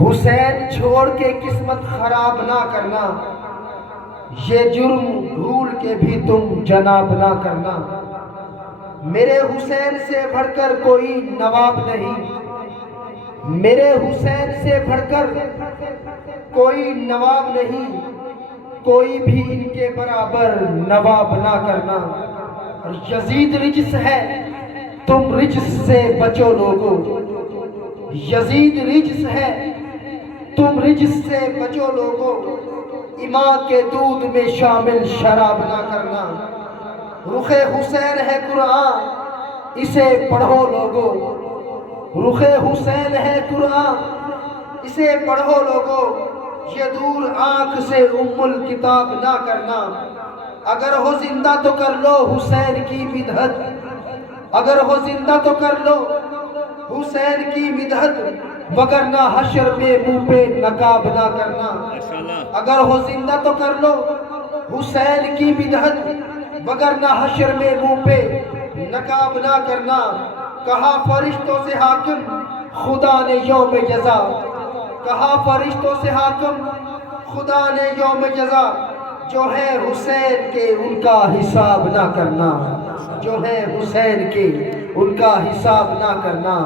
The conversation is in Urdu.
حسین چھوڑ کے قسمت خراب نہ کرنا، یہ جرم بھول کے بھی تم جناب نہ کرنا۔ میرے حسین سے بڑھ کر کوئی نواب نہیں، میرے حسین سے بڑھ کر کوئی نواب نہیں، کوئی بھی ان کے برابر نواب نہ کرنا۔ اور یزید رجس ہے، تم رجس سے بچو لوگو، یزید رجس ہے، تم رجس سے بچو لوگو، اماں کے دودھ میں شامل شراب نہ کرنا۔ رخ حسین ہے قرآن، اسے پڑھو لوگو، رخ حسین ہے قرآن، اسے پڑھو لوگو، یہ دور آنکھ سے ام الکتاب نہ کرنا۔ اگر ہو زندہ تو کر لو حسین کی مدحت، اگر ہو زندہ تو کر لو حسین کی مدحت، وگرنہ حشر میں منہ پہ نقاب نہ کرنا۔ اگر ہو زندہ تو کر لو حسین کی مدحت، وگرنہ حشر میں منہ پہ نقاب نہ کرنا۔ کہا فرشتوں سے حاکم خدا نے یوم جزا، کہا فرشتوں سے حاکم خدا نے یوم جزا، جو ہے حسین کے ان کا حساب نہ کرنا، جو ہے حسین کے ان کا حساب نہ کرنا۔